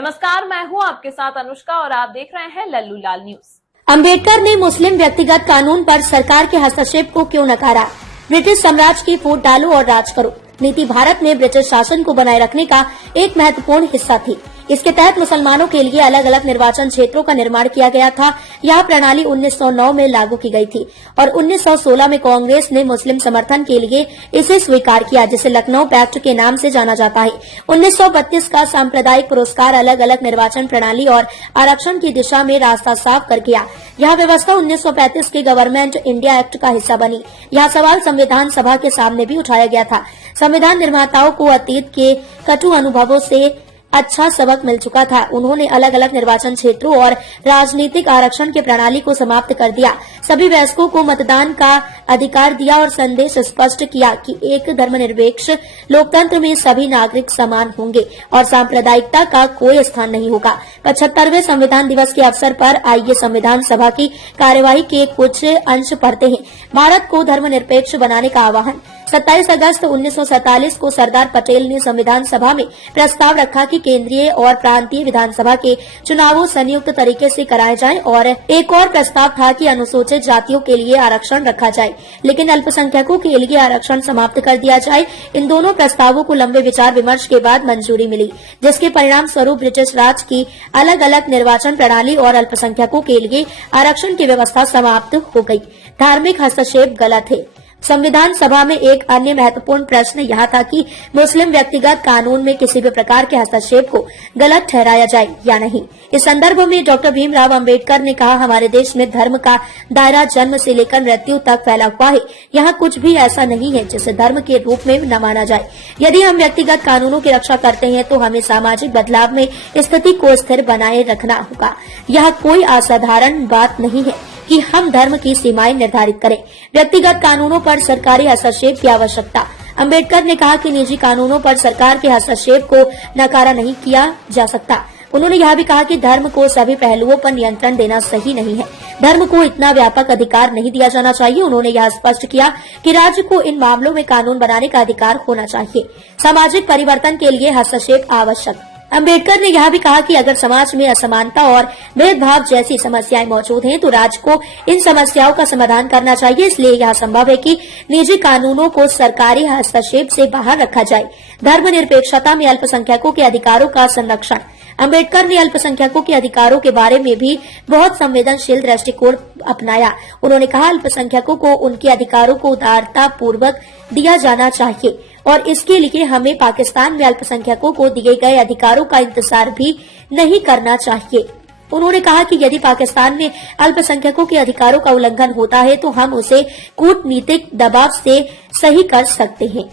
नमस्कार, मैं हूं आपके साथ अनुष्का और आप देख रहे हैं लल्लू लाल न्यूज। अंबेडकर ने मुस्लिम व्यक्तिगत कानून पर सरकार के हस्तक्षेप को क्यों नकारा? ब्रिटिश साम्राज्य की फूट डालो और राज करो नीति भारत में ब्रिटिश शासन को बनाए रखने का एक महत्वपूर्ण हिस्सा थी। इसके तहत मुसलमानों के लिए अलग अलग निर्वाचन क्षेत्रों का निर्माण किया गया था। यह प्रणाली 1909 में लागू की गई थी और 1916 में कांग्रेस ने मुस्लिम समर्थन के लिए इसे स्वीकार किया, जिसे लखनऊ पैक्ट के नाम से जाना जाता है। 1932 का सांप्रदायिक पुरस्कार अलग अलग निर्वाचन प्रणाली और आरक्षण की दिशा में रास्ता साफ कर गया। यह व्यवस्था 1935 के गवर्नमेंट इंडिया एक्ट का हिस्सा बनी। यह सवाल संविधान सभा के सामने भी उठाया गया था। संविधान निर्माताओं को अतीत के कटु अनुभवों से अच्छा सबक मिल चुका था। उन्होंने अलग अलग निर्वाचन क्षेत्रों और राजनीतिक आरक्षण की प्रणाली को समाप्त कर दिया, सभी वयस्कों को मतदान का अधिकार दिया और संदेश स्पष्ट किया कि एक धर्मनिरपेक्ष लोकतंत्र में सभी नागरिक समान होंगे और सांप्रदायिकता का कोई स्थान नहीं होगा। 75वें संविधान दिवस के अवसर पर आइए संविधान सभा की कार्यवाही के कुछ अंश पढ़ते हैं। भारत को धर्मनिरपेक्ष बनाने का आह्वान। 27 अगस्त 1947 को सरदार पटेल ने संविधान सभा में प्रस्ताव रखा कि केंद्रीय और प्रांतीय विधानसभा के चुनावों संयुक्त तरीके से कराए जाएं और एक और प्रस्ताव था कि अनुसूचित जातियों के लिए आरक्षण रखा जाए, लेकिन अल्पसंख्यकों के लिए आरक्षण समाप्त कर दिया जाए। इन दोनों प्रस्तावों को लंबे विचार विमर्श के बाद मंजूरी मिली, जिसके परिणाम स्वरूप ब्रिटिश राज की अलग अलग निर्वाचन प्रणाली और अल्पसंख्यकों के लिए आरक्षण की व्यवस्था समाप्त हो गई। धार्मिक हस्तक्षेप गलत है। संविधान सभा में एक अन्य महत्वपूर्ण प्रश्न यह था कि मुस्लिम व्यक्तिगत कानून में किसी भी प्रकार के हस्तक्षेप को गलत ठहराया जाए या नहीं। इस संदर्भ में डॉक्टर भीमराव अंबेडकर ने कहा, हमारे देश में धर्म का दायरा जन्म से लेकर मृत्यु तक फैला हुआ है। यहाँ कुछ भी ऐसा नहीं है जिसे धर्म के रूप में न माना जाए। यदि हम व्यक्तिगत कानूनों की रक्षा करते हैं तो हमें सामाजिक बदलाव में स्थिति को स्थिर बनाए रखना होगा। यह कोई असाधारण बात नहीं है कि हम धर्म की सीमाएं निर्धारित करें। व्यक्तिगत कानूनों पर सरकारी हस्तक्षेप की आवश्यकता। अंबेडकर ने कहा कि निजी कानूनों पर सरकार के हस्तक्षेप को नकारा नहीं किया जा सकता। उन्होंने यह भी कहा कि धर्म को सभी पहलुओं पर नियंत्रण देना सही नहीं है। धर्म को इतना व्यापक अधिकार नहीं दिया जाना चाहिए। उन्होंने यह स्पष्ट किया कि राज्य को इन मामलों में कानून बनाने का अधिकार होना चाहिए। सामाजिक परिवर्तन के लिए हस्तक्षेप आवश्यक। अंबेडकर ने यह भी कहा कि अगर समाज में असमानता और भेदभाव जैसी समस्याएं मौजूद हैं तो राज्य को इन समस्याओं का समाधान करना चाहिए। इसलिए यह संभव है कि निजी कानूनों को सरकारी हस्तक्षेप से बाहर रखा जाए। धर्मनिरपेक्षता में अल्पसंख्यकों के अधिकारों का संरक्षण। अंबेडकर ने अल्पसंख्यकों के अधिकारों के बारे में भी बहुत संवेदनशील दृष्टिकोण अपनाया। उन्होंने कहा, अल्पसंख्यकों को उनके अधिकारों को उदारता पूर्वक दिया जाना चाहिए और इसके लिए हमें पाकिस्तान में अल्पसंख्यकों को दिए गए अधिकारों का इंतजार भी नहीं करना चाहिए। उन्होंने कहा कि यदि पाकिस्तान में अल्पसंख्यकों के अधिकारों का उल्लंघन होता है तो हम उसे कूटनीतिक दबाव से सही कर सकते हैं।